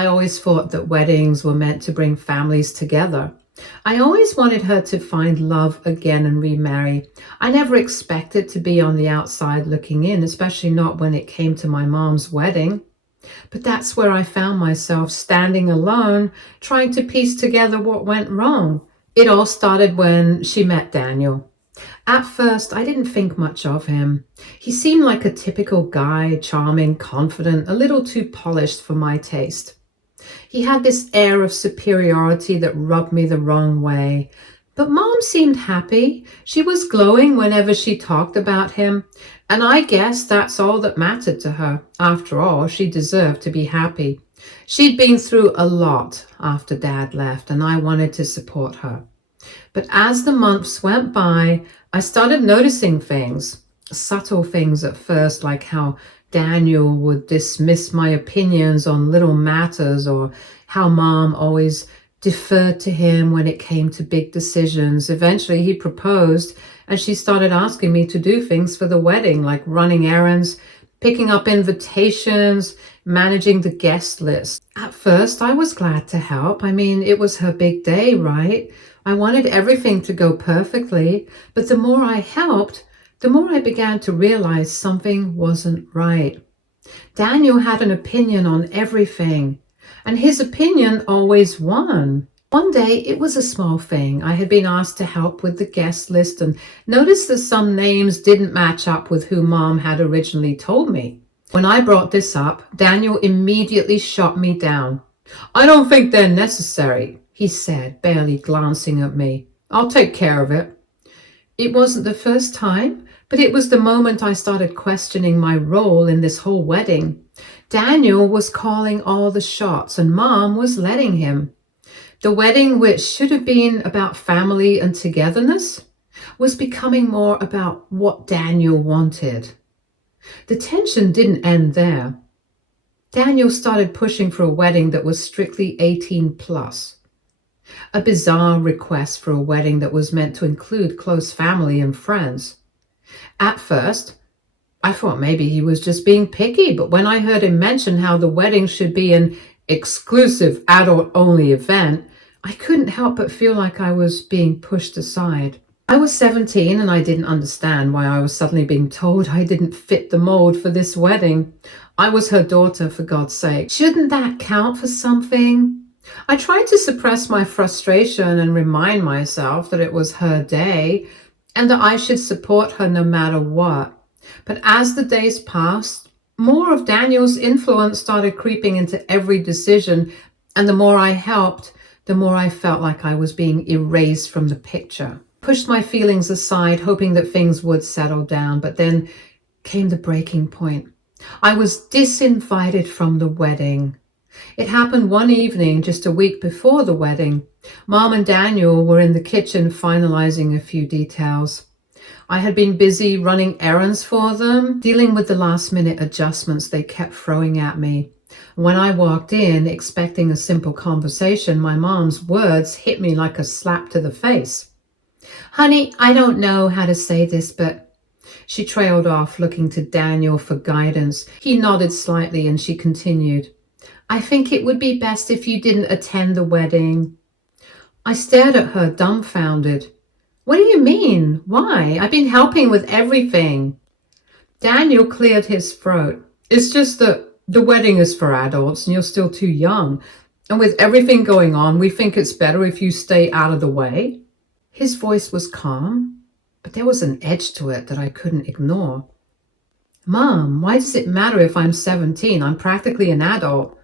I always thought that weddings were meant to bring families together. I always wanted her to find love again and remarry. I never expected to be on the outside looking in, especially not when it came to my mom's wedding. But that's where I found myself standing alone, trying to piece together what went wrong. It all started when she met Daniel. At first, I didn't think much of him. He seemed like a typical guy, charming, confident, a little too polished for my taste. He had this air of superiority that rubbed me the wrong way. But Mom seemed happy. She was glowing whenever she talked about him, and I guess that's all that mattered to her. After all, she deserved to be happy. She'd been through a lot after Dad left, and I wanted to support her. But as the months went by, I started noticing things, subtle things at first, like how Daniel would dismiss my opinions on little matters, or how Mom always deferred to him when it came to big decisions. Eventually he proposed, and she started asking me to do things for the wedding, like running errands, picking up invitations, managing the guest list. At first, I was glad to help. I mean, it was her big day, right? I wanted everything to go perfectly, but the more I helped, the more I began to realize something wasn't right. Daniel had an opinion on everything, and his opinion always won. One day, it was a small thing. I had been asked to help with the guest list and noticed that some names didn't match up with who Mom had originally told me. When I brought this up, Daniel immediately shot me down. "I don't think they're necessary," he said, barely glancing at me. "I'll take care of it." It wasn't the first time, but it was the moment I started questioning my role in this whole wedding. Daniel was calling all the shots, and Mom was letting him. The wedding, which should have been about family and togetherness, was becoming more about what Daniel wanted. The tension didn't end there. Daniel started pushing for a wedding that was strictly 18 plus. A bizarre request for a wedding that was meant to include close family and friends. At first, I thought maybe he was just being picky, but when I heard him mention how the wedding should be an exclusive adult-only event, I couldn't help but feel like I was being pushed aside. I was 17 and I didn't understand why I was suddenly being told I didn't fit the mold for this wedding. I was her daughter, for God's sake. Shouldn't that count for something? I tried to suppress my frustration and remind myself that it was her day and that I should support her no matter what. But as the days passed, more of Daniel's influence started creeping into every decision, and the more I helped, the more I felt like I was being erased from the picture. Pushed my feelings aside, hoping that things would settle down, but then came the breaking point. I was disinvited from the wedding. It happened one evening just a week before the wedding. Mom and Daniel were in the kitchen finalizing a few details. I had been busy running errands for them, dealing with the last-minute adjustments they kept throwing at me. When I walked in, expecting a simple conversation, my mom's words hit me like a slap to the face. "Honey, I don't know how to say this, but..." She trailed off, looking to Daniel for guidance. He nodded slightly and she continued, "I think it would be best if you didn't attend the wedding." I stared at her, dumbfounded. "What do you mean? Why? I've been helping with everything." Daniel cleared his throat. "It's just that the wedding is for adults and you're still too young. And with everything going on, we think it's better if you stay out of the way." His voice was calm, but there was an edge to it that I couldn't ignore. "Mom, why does it matter if I'm 17? I'm practically an adult."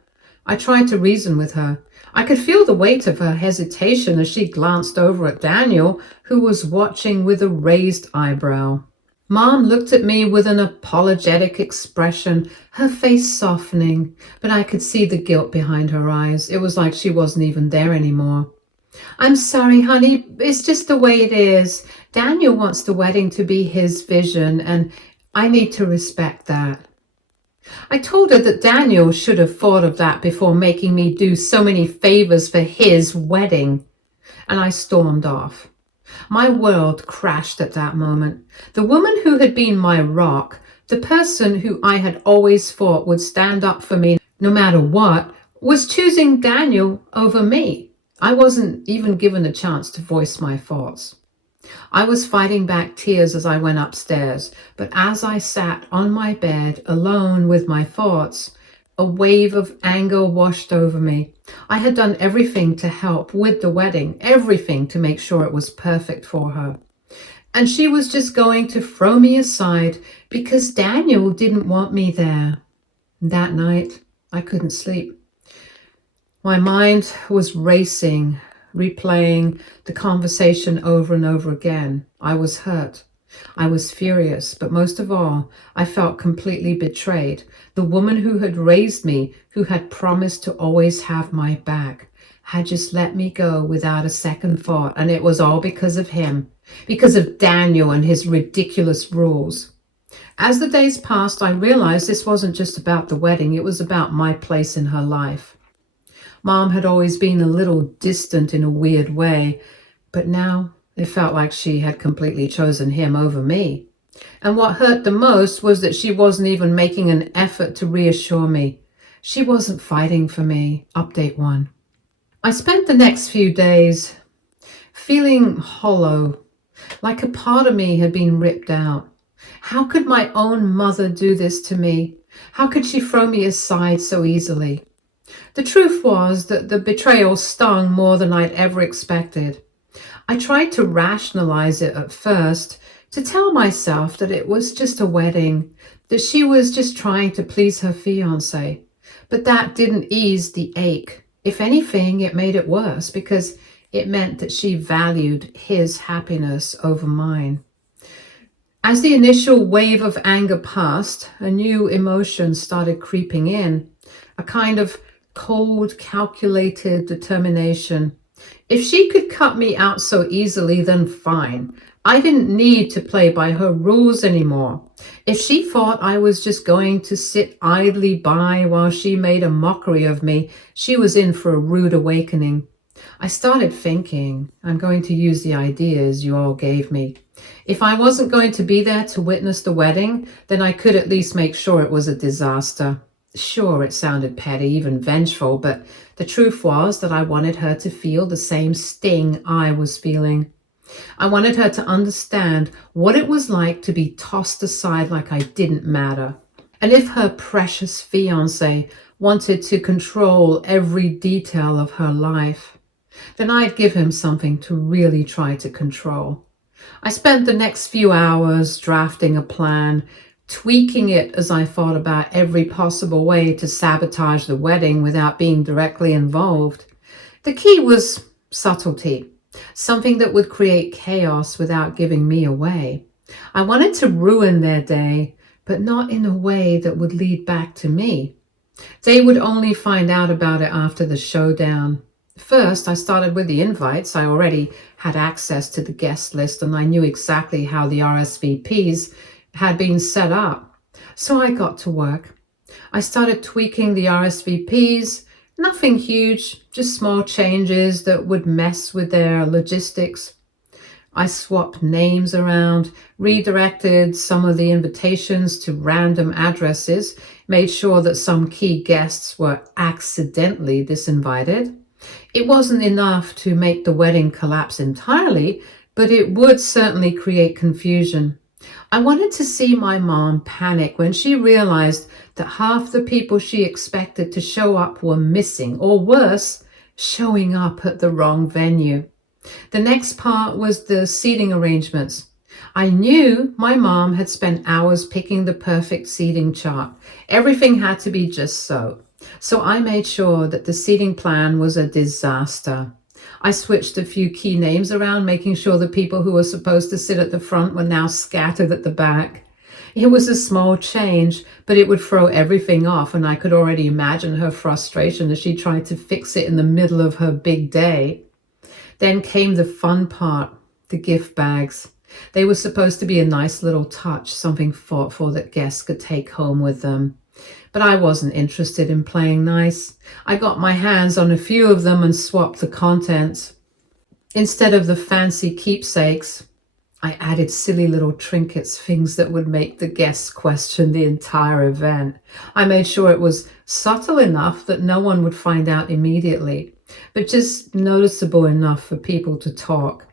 I tried to reason with her. I could feel the weight of her hesitation as she glanced over at Daniel, who was watching with a raised eyebrow. Mom looked at me with an apologetic expression, her face softening, but I could see the guilt behind her eyes. It was like she wasn't even there anymore. "I'm sorry, honey. It's just the way it is. Daniel wants the wedding to be his vision, and I need to respect that." I told her that Daniel should have thought of that before making me do so many favors for his wedding, and I stormed off. My world crashed at that moment. The woman who had been my rock, the person who I had always thought would stand up for me no matter what, was choosing Daniel over me. I wasn't even given a chance to voice my thoughts. I was fighting back tears as I went upstairs, but as I sat on my bed alone with my thoughts, a wave of anger washed over me. I had done everything to help with the wedding, everything to make sure it was perfect for her. And she was just going to throw me aside because Daniel didn't want me there. That night, I couldn't sleep. My mind was racing, replaying the conversation over and over again. I was hurt. I was furious, but most of all, I felt completely betrayed. The woman who had raised me, who had promised to always have my back, had just let me go without a second thought, and it was all because of him, because of Daniel and his ridiculous rules. As the days passed, I realized this wasn't just about the wedding, it was about my place in her life. Mom had always been a little distant in a weird way, but now it felt like she had completely chosen him over me. And what hurt the most was that she wasn't even making an effort to reassure me. She wasn't fighting for me. Update 1. I spent the next few days feeling hollow, like a part of me had been ripped out. How could my own mother do this to me? How could she throw me aside so easily? The truth was that the betrayal stung more than I'd ever expected. I tried to rationalize it at first, to tell myself that it was just a wedding, that she was just trying to please her fiance. But that didn't ease the ache. If anything, it made it worse because it meant that she valued his happiness over mine. As the initial wave of anger passed, a new emotion started creeping in, a kind of cold, calculated determination. If she could cut me out so easily, then fine. I didn't need to play by her rules anymore. If she thought I was just going to sit idly by while she made a mockery of me, she was in for a rude awakening. I started thinking, I'm going to use the ideas you all gave me. If I wasn't going to be there to witness the wedding, then I could at least make sure it was a disaster. Sure, it sounded petty, even vengeful, but the truth was that I wanted her to feel the same sting I was feeling. I wanted her to understand what it was like to be tossed aside like I didn't matter. And if her precious fiancé wanted to control every detail of her life, then I'd give him something to really try to control. I spent the next few hours drafting a plan, tweaking it as I thought about every possible way to sabotage the wedding without being directly involved. The key was subtlety, something that would create chaos without giving me away. I wanted to ruin their day, but not in a way that would lead back to me. They would only find out about it after the showdown. First, I started with the invites. I already had access to the guest list and I knew exactly how the RSVPs had been set up. So I got to work. I started tweaking the RSVPs, nothing huge, just small changes that would mess with their logistics. I swapped names around, redirected some of the invitations to random addresses, made sure that some key guests were accidentally disinvited. It wasn't enough to make the wedding collapse entirely, but it would certainly create confusion. I wanted to see my mom panic when she realized that half the people she expected to show up were missing, or worse, showing up at the wrong venue. The next part was the seating arrangements. I knew my mom had spent hours picking the perfect seating chart. Everything had to be just so. So I made sure that the seating plan was a disaster. I switched a few key names around, making sure the people who were supposed to sit at the front were now scattered at the back. It was a small change, but it would throw everything off, and I could already imagine her frustration as she tried to fix it in the middle of her big day. Then came the fun part, the gift bags. They were supposed to be a nice little touch, something thoughtful that guests could take home with them. But I wasn't interested in playing nice. I got my hands on a few of them and swapped the contents. Instead of the fancy keepsakes, I added silly little trinkets, things that would make the guests question the entire event. I made sure it was subtle enough that no one would find out immediately, but just noticeable enough for people to talk.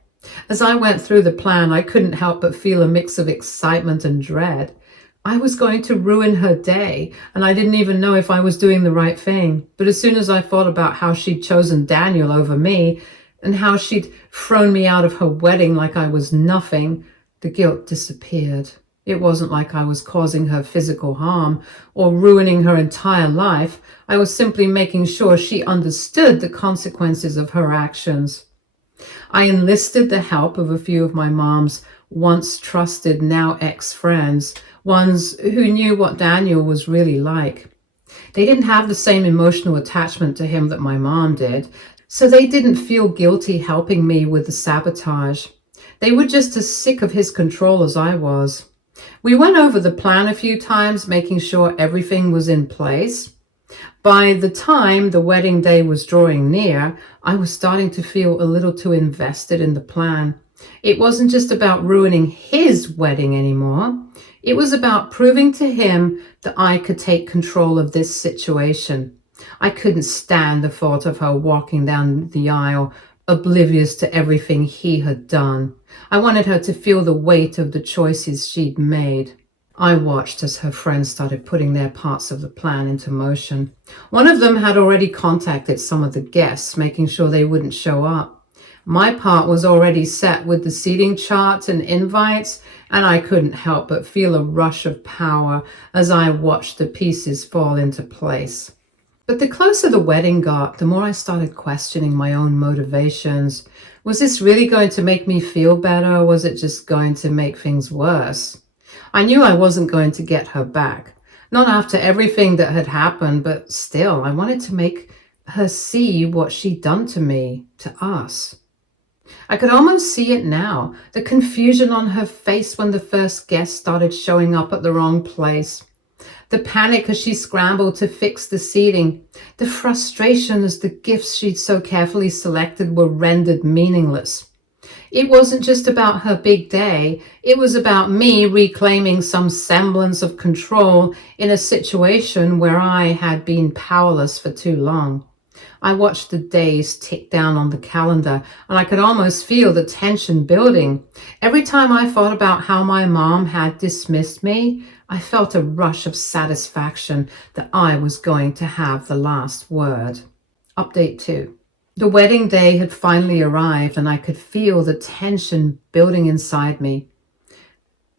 As I went through the plan, I couldn't help but feel a mix of excitement and dread. I was going to ruin her day, and I didn't even know if I was doing the right thing. But as soon as I thought about how she'd chosen Daniel over me, and how she'd thrown me out of her wedding like I was nothing, the guilt disappeared. It wasn't like I was causing her physical harm or ruining her entire life. I was simply making sure she understood the consequences of her actions. I enlisted the help of a few of my mom's once trusted, now ex-friends, ones who knew what Daniel was really like. They didn't have the same emotional attachment to him that my mom did, so they didn't feel guilty helping me with the sabotage. They were just as sick of his control as I was. We went over the plan a few times, making sure everything was in place. By the time the wedding day was drawing near, I was starting to feel a little too invested in the plan. It wasn't just about ruining his wedding anymore. It was about proving to him that I could take control of this situation. I couldn't stand the thought of her walking down the aisle, oblivious to everything he had done. I wanted her to feel the weight of the choices she'd made. I watched as her friends started putting their parts of the plan into motion. One of them had already contacted some of the guests, making sure they wouldn't show up. My part was already set with the seating chart and invites, and I couldn't help but feel a rush of power as I watched the pieces fall into place. But the closer the wedding got, the more I started questioning my own motivations. Was this really going to make me feel better, or was it just going to make things worse? I knew I wasn't going to get her back. Not after everything that had happened, but still, I wanted to make her see what she'd done to me, to us. I could almost see it now, the confusion on her face when the first guest started showing up at the wrong place. The panic as she scrambled to fix the seating. The frustration as the gifts she'd so carefully selected were rendered meaningless. It wasn't just about her big day. It was about me reclaiming some semblance of control in a situation where I had been powerless for too long. I watched the days tick down on the calendar, and I could almost feel the tension building. Every time I thought about how my mom had dismissed me, I felt a rush of satisfaction that I was going to have the last word. Update 2. The wedding day had finally arrived, and I could feel the tension building inside me.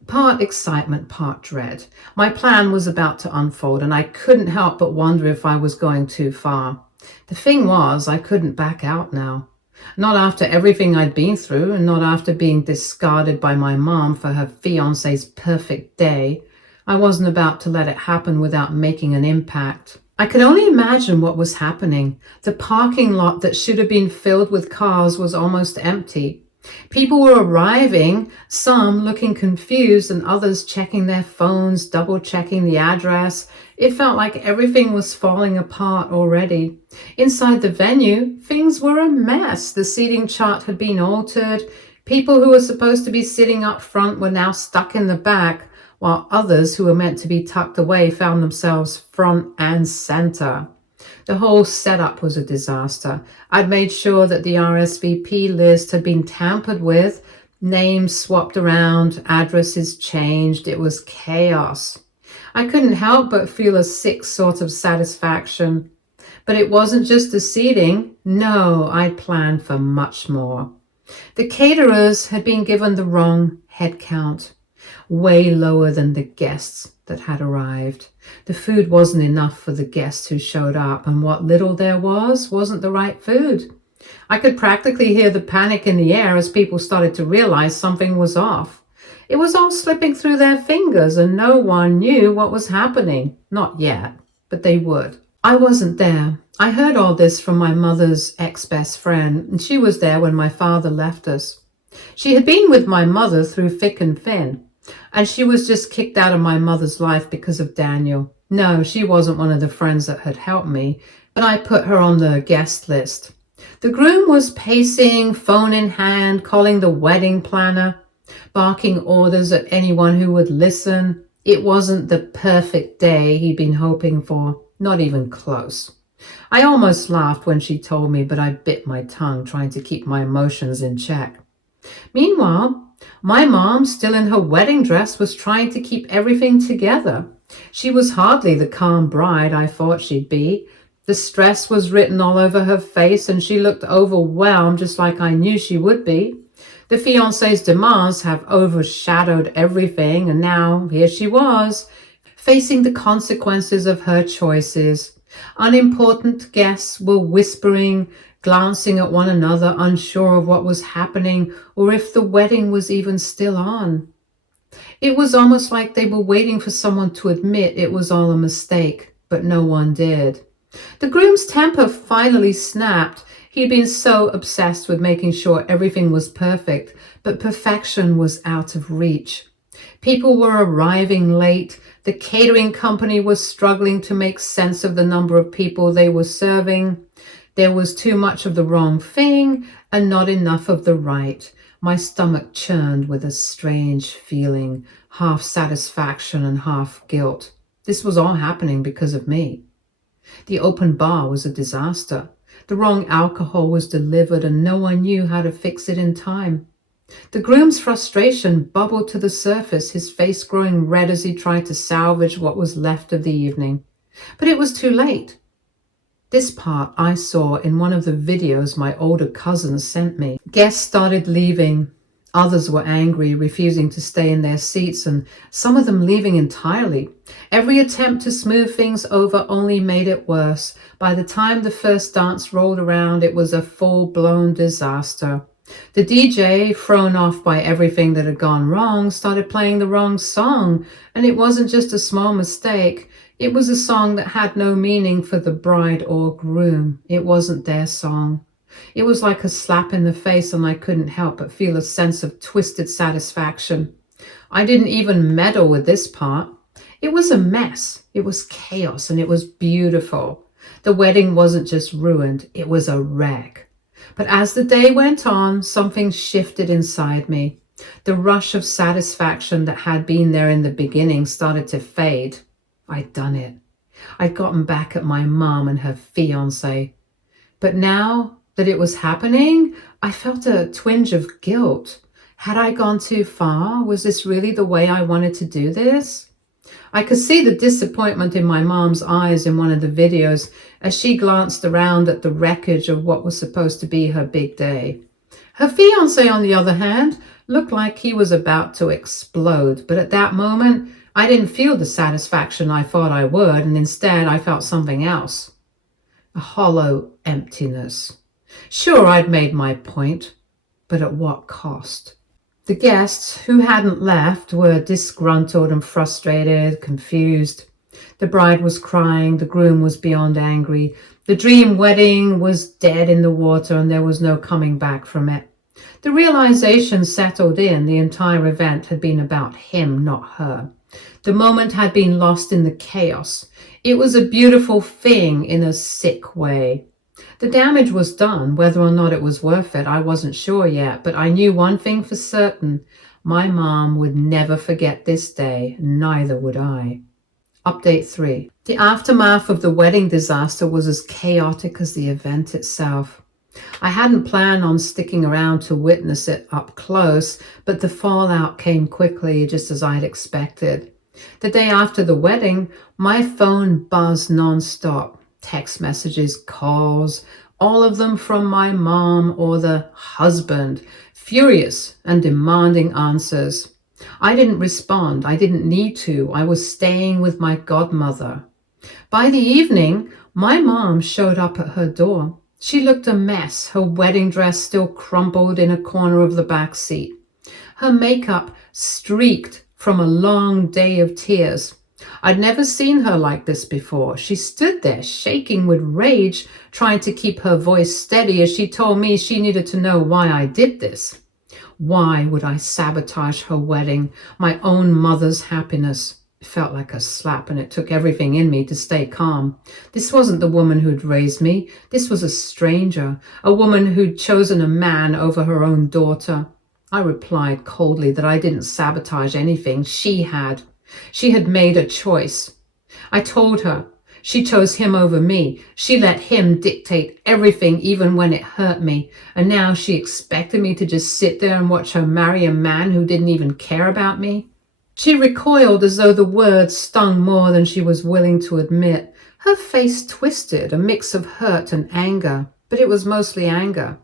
Part excitement, part dread. My plan was about to unfold, and I couldn't help but wonder if I was going too far. The thing was, I couldn't back out now. Not after everything I'd been through, and not after being discarded by my mom for her fiance's perfect day. I wasn't about to let it happen without making an impact. I could only imagine what was happening. The parking lot that should have been filled with cars was almost empty. People were arriving, some looking confused and others checking their phones, double-checking the address. It felt like everything was falling apart already. Inside the venue, things were a mess. The seating chart had been altered. People who were supposed to be sitting up front were now stuck in the back, while others who were meant to be tucked away found themselves front and center. The whole setup was a disaster. I'd made sure that the RSVP list had been tampered with, names swapped around, addresses changed. It was chaos. I couldn't help but feel a sick sort of satisfaction. But it wasn't just the seating. No, I'd planned for much more. The caterers had been given the wrong head count, way lower than the guests that had arrived. The food wasn't enough for the guests who showed up, and what little there wasn't the right food. I could practically hear the panic in the air as people started to realize something was off. It was all slipping through their fingers, and no one knew what was happening. Not yet, but they would. I wasn't there. I heard all this from my mother's ex-best friend, and she was there when my father left us. She had been with my mother through thick and thin. And she was just kicked out of my mother's life because of Daniel. No, she wasn't one of the friends that had helped me, but I put her on the guest list. The groom was pacing, phone in hand, calling the wedding planner. barking orders at anyone who would listen. It wasn't the perfect day he'd been hoping for, not even close. I almost laughed when she told me, but I bit my tongue trying to keep my emotions in check. Meanwhile, my mom, still in her wedding dress, was trying to keep everything together. She was hardly the calm bride I thought she'd be. The stress was written all over her face, and she looked overwhelmed, just like I knew she would be. The fiancé's demands have overshadowed everything, and now here she was, facing the consequences of her choices. Unimportant guests were whispering, glancing at one another, unsure of what was happening or if the wedding was even still on. It was almost like they were waiting for someone to admit it was all a mistake, but no one did. The groom's temper finally snapped. He'd been so obsessed with making sure everything was perfect, but perfection was out of reach. People were arriving late. The catering company was struggling to make sense of the number of people they were serving. There was too much of the wrong thing and not enough of the right. My stomach churned with a strange feeling, half satisfaction and half guilt. This was all happening because of me. The open bar was a disaster. The wrong alcohol was delivered and no one knew how to fix it in time. The groom's frustration bubbled to the surface, his face growing red as he tried to salvage what was left of the evening. But it was too late. This part I saw in one of the videos my older cousins sent me. Guests started leaving. Others were angry, refusing to stay in their seats, and some of them leaving entirely. Every attempt to smooth things over only made it worse. By the time the first dance rolled around, it was a full-blown disaster. The DJ, thrown off by everything that had gone wrong, started playing the wrong song, and it wasn't just a small mistake. It was a song that had no meaning for the bride or groom. It wasn't their song. It was like a slap in the face, and I couldn't help but feel a sense of twisted satisfaction. I didn't even meddle with this part. It was a mess. It was chaos, and it was beautiful. The wedding wasn't just ruined, it was a wreck. But as the day went on, something shifted inside me. The rush of satisfaction that had been there in the beginning started to fade. I'd done it. I'd gotten back at my mom and her fiancé. But now that it was happening, I felt a twinge of guilt. Had I gone too far? Was this really the way I wanted to do this? I could see the disappointment in my mom's eyes in one of the videos as she glanced around at the wreckage of what was supposed to be her big day. Her fiancé, on the other hand, looked like he was about to explode, but at that moment, I didn't feel the satisfaction I thought I would, and instead I felt something else. A hollow emptiness. Sure, I'd made my point, but at what cost? The guests, who hadn't left, were disgruntled and frustrated, confused. The bride was crying, the groom was beyond angry. The dream wedding was dead in the water, and there was no coming back from it. The realization settled in. The entire event had been about him, not her. The moment had been lost in the chaos. It was a beautiful thing in a sick way. The damage was done. Whether or not it was worth it, I wasn't sure yet, but I knew one thing for certain. My mom would never forget this day, neither would I. Update 3. The aftermath of the wedding disaster was as chaotic as the event itself. I hadn't planned on sticking around to witness it up close, but the fallout came quickly, just as I'd expected. The day after the wedding, my phone buzzed nonstop. Text messages, calls, all of them from my mom or the husband, furious and demanding answers. I didn't respond. I didn't need to. I was staying with my godmother. By the evening, my mom showed up at her door. She looked a mess, her wedding dress still crumpled in a corner of the back seat. Her makeup streaked from a long day of tears. I'd never seen her like this before. She stood there, shaking with rage, trying to keep her voice steady as she told me she needed to know why I did this. Why would I sabotage her wedding, my own mother's happiness? It felt like a slap, and it took everything in me to stay calm. This wasn't the woman who'd raised me. This was a stranger, a woman who'd chosen a man over her own daughter. I replied coldly that I didn't sabotage anything. She had. She had made a choice. I told her she chose him over me. She let him dictate everything, even when it hurt me. And now she expected me to just sit there and watch her marry a man who didn't even care about me. She recoiled as though the words stung more than she was willing to admit. Her face twisted, a mix of hurt and anger, but it was mostly anger.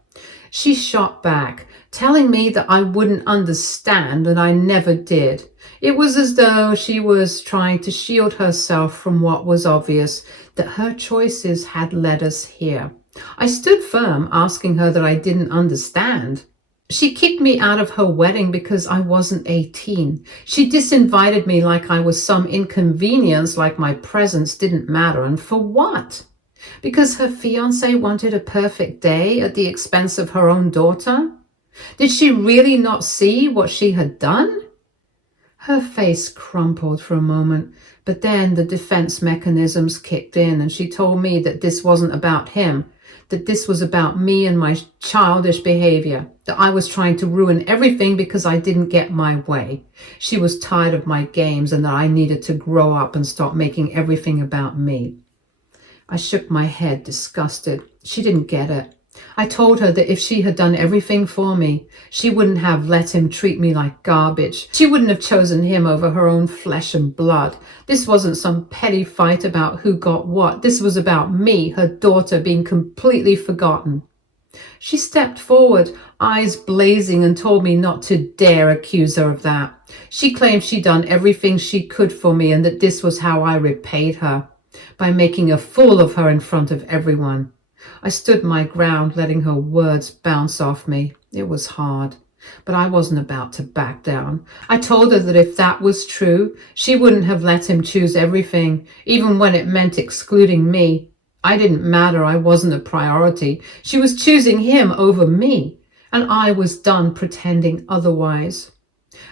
She shot back, telling me that I wouldn't understand, and I never did. It was as though she was trying to shield herself from what was obvious, that her choices had led us here. I stood firm, asking her that I didn't understand. She kicked me out of her wedding because I wasn't 18. She disinvited me like I was some inconvenience, like my presence didn't matter. And for what? Because her fiance wanted a perfect day at the expense of her own daughter? Did she really not see what she had done? Her face crumpled for a moment, but then the defense mechanisms kicked in and she told me that this wasn't about him, that this was about me and my childish behavior, that I was trying to ruin everything because I didn't get my way. She was tired of my games and that I needed to grow up and stop making everything about me. I shook my head, disgusted. She didn't get it. I told her that if she had done everything for me, she wouldn't have let him treat me like garbage. She wouldn't have chosen him over her own flesh and blood. This wasn't some petty fight about who got what. This was about me, her daughter, being completely forgotten. She stepped forward, eyes blazing, and told me not to dare accuse her of that. She claimed she'd done everything she could for me and that this was how I repaid her, by making a fool of her in front of everyone. I stood my ground, letting her words bounce off me. It was hard, but I wasn't about to back down. I told her that if that was true, she wouldn't have let him choose everything, even when it meant excluding me. I didn't matter. I wasn't a priority. She was choosing him over me, and I was done pretending otherwise.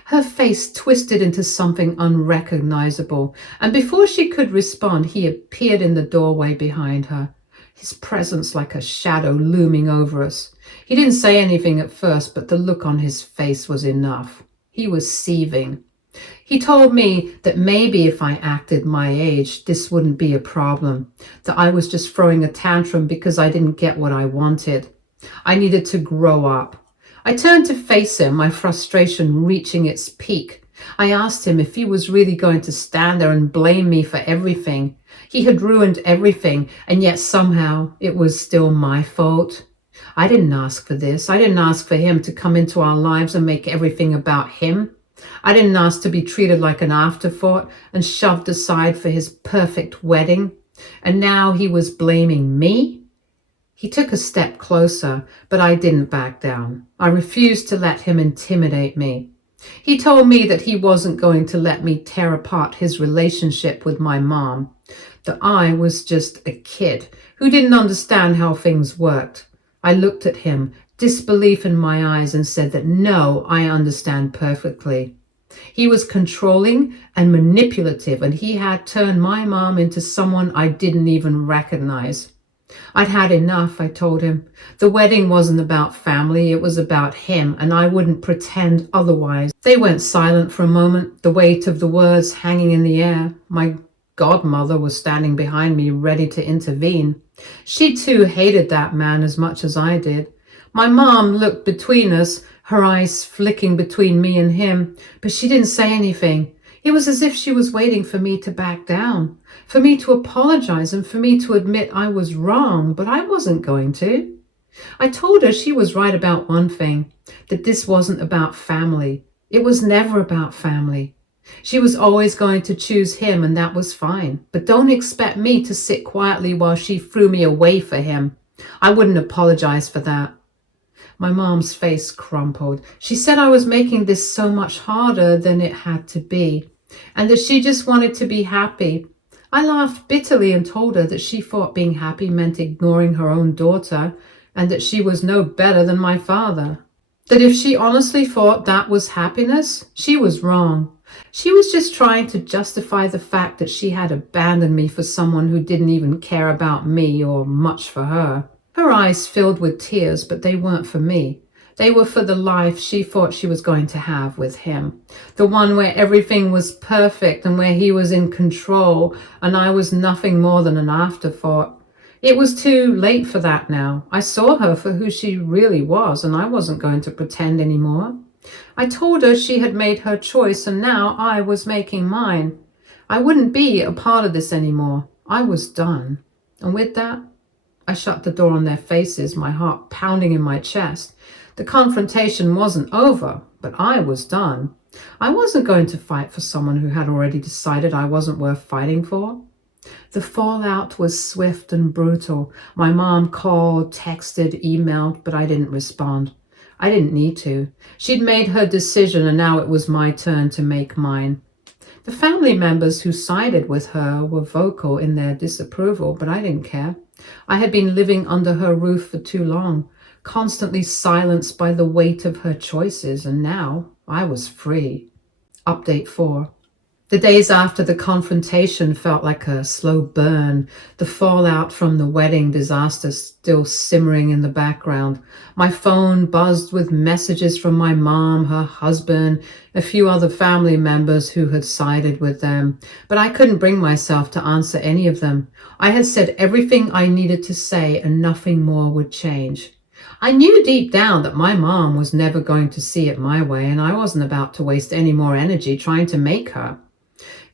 Her face twisted into something unrecognizable, and before she could respond, he appeared in the doorway behind her, his presence like a shadow looming over us. He didn't say anything at first, but the look on his face was enough. He was seething. He told me that maybe if I acted my age, this wouldn't be a problem, that I was just throwing a tantrum because I didn't get what I wanted. I needed to grow up. I turned to face him, my frustration reaching its peak. I asked him if he was really going to stand there and blame me for everything. He had ruined everything, and yet somehow it was still my fault. I didn't ask for this. I didn't ask for him to come into our lives and make everything about him. I didn't ask to be treated like an afterthought and shoved aside for his perfect wedding. And now he was blaming me? He took a step closer, but I didn't back down. I refused to let him intimidate me. He told me that he wasn't going to let me tear apart his relationship with my mom, that I was just a kid who didn't understand how things worked. I looked at him, disbelief in my eyes, and said that no, I understand perfectly. He was controlling and manipulative, and he had turned my mom into someone I didn't even recognize. I'd had enough, I told him. The wedding wasn't about family, it was about him, and I wouldn't pretend otherwise. They went silent for a moment, the weight of the words hanging in the air. My godmother was standing behind me, ready to intervene. She too hated that man as much as I did. My mom looked between us, her eyes flicking between me and him, but she didn't say anything. It was as if she was waiting for me to back down, for me to apologize and for me to admit I was wrong, but I wasn't going to. I told her she was right about one thing, that this wasn't about family. It was never about family. She was always going to choose him, and that was fine. But don't expect me to sit quietly while she threw me away for him. I wouldn't apologize for that. My mom's face crumpled. She said I was making this so much harder than it had to be, and that she just wanted to be happy. I laughed bitterly and told her that she thought being happy meant ignoring her own daughter, and that she was no better than my father. That if she honestly thought that was happiness, she was wrong. She was just trying to justify the fact that she had abandoned me for someone who didn't even care about me or much for her. Her eyes filled with tears, but they weren't for me. They were for the life she thought she was going to have with him. The one where everything was perfect and where he was in control and I was nothing more than an afterthought. It was too late for that now. I saw her for who she really was, and I wasn't going to pretend anymore. I told her she had made her choice, and now I was making mine. I wouldn't be a part of this anymore. I was done. And with that, I shut the door on their faces, my heart pounding in my chest. The confrontation wasn't over, but I was done. I wasn't going to fight for someone who had already decided I wasn't worth fighting for. The fallout was swift and brutal. My mom called, texted, emailed, but I didn't respond. I didn't need to. She'd made her decision, and now it was my turn to make mine. The family members who sided with her were vocal in their disapproval, but I didn't care. I had been living under her roof for too long, constantly silenced by the weight of her choices, and now I was free. Update 4. The days after the confrontation felt like a slow burn, the fallout from the wedding disaster still simmering in the background. My phone buzzed with messages from my mom, her husband, a few other family members who had sided with them, but I couldn't bring myself to answer any of them. I had said everything I needed to say, and nothing more would change. I knew deep down that my mom was never going to see it my way, and I wasn't about to waste any more energy trying to make her.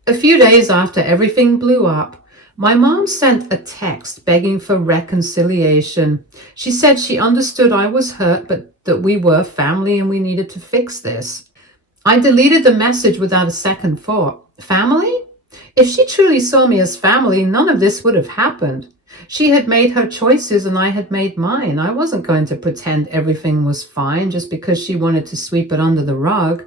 A few days after everything blew up, my mom sent a text begging for reconciliation. She said she understood I was hurt, but that we were family and we needed to fix this. I deleted the message without a second thought. Family? If she truly saw me as family, none of this would have happened. She had made her choices and I had made mine. I wasn't going to pretend everything was fine just because she wanted to sweep it under the rug.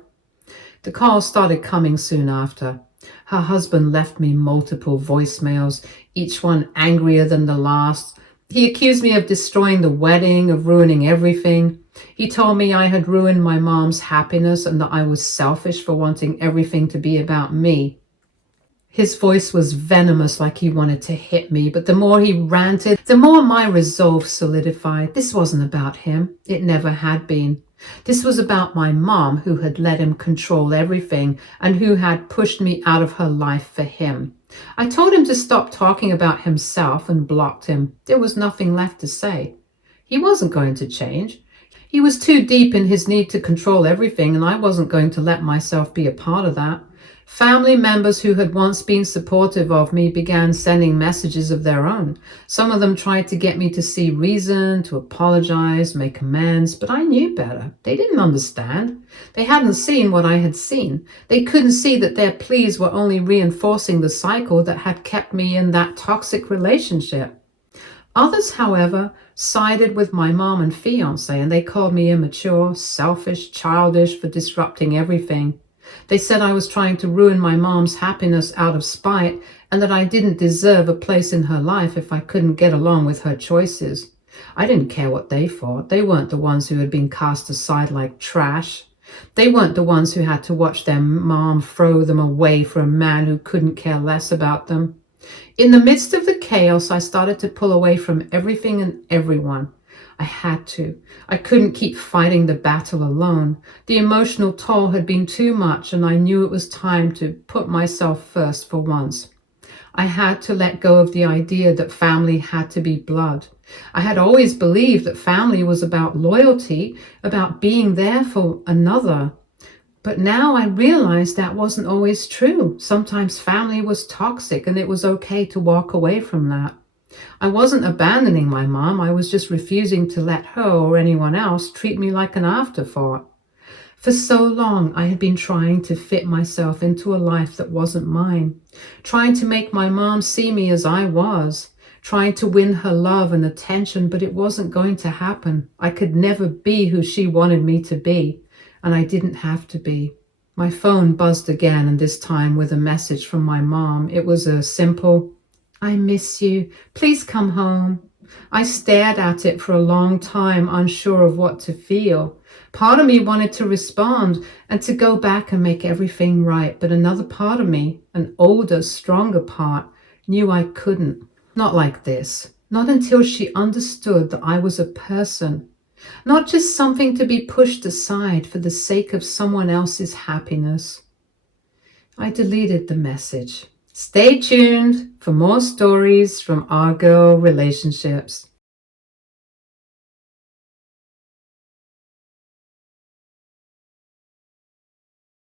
The calls started coming soon after. Her husband left me multiple voicemails, each one angrier than the last. He accused me of destroying the wedding, of ruining everything. He told me I had ruined my mom's happiness and that I was selfish for wanting everything to be about me. His voice was venomous, like he wanted to hit me, but the more he ranted, the more my resolve solidified. This wasn't about him. It never had been. This was about my mom, who had let him control everything and who had pushed me out of her life for him. I told him to stop talking about himself and blocked him. There was nothing left to say. He wasn't going to change. He was too deep in his need to control everything, and I wasn't going to let myself be a part of that. Family members who had once been supportive of me began sending messages of their own. Some of them tried to get me to see reason, to apologize, make amends, but I knew better. They didn't understand. They hadn't seen what I had seen. They couldn't see that their pleas were only reinforcing the cycle that had kept me in that toxic relationship. Others, however, sided with my mom and fiance, and they called me immature, selfish, childish for disrupting everything. They said I was trying to ruin my mom's happiness out of spite and that I didn't deserve a place in her life if I couldn't get along with her choices. I didn't care what they thought. They weren't the ones who had been cast aside like trash. They weren't the ones who had to watch their mom throw them away for a man who couldn't care less about them. In the midst of the chaos, I started to pull away from everything and everyone. I had to. I couldn't keep fighting the battle alone. The emotional toll had been too much, and I knew it was time to put myself first for once. I had to let go of the idea that family had to be blood. I had always believed that family was about loyalty, about being there for another. But now I realized that wasn't always true. Sometimes family was toxic, and it was okay to walk away from that. I wasn't abandoning my mom. I was just refusing to let her or anyone else treat me like an afterthought. For so long, I had been trying to fit myself into a life that wasn't mine, trying to make my mom see me as I was, trying to win her love and attention, but it wasn't going to happen. I could never be who she wanted me to be, and I didn't have to be. My phone buzzed again, and this time with a message from my mom. It was a simple, "I miss you. Please come home." I stared at it for a long time, unsure of what to feel. Part of me wanted to respond and to go back and make everything right, but another part of me, an older, stronger part, knew I couldn't. Not like this. Not until she understood that I was a person. not just something to be pushed aside for the sake of someone else's happiness. I deleted the message. Stay tuned for more stories from our girl relationships.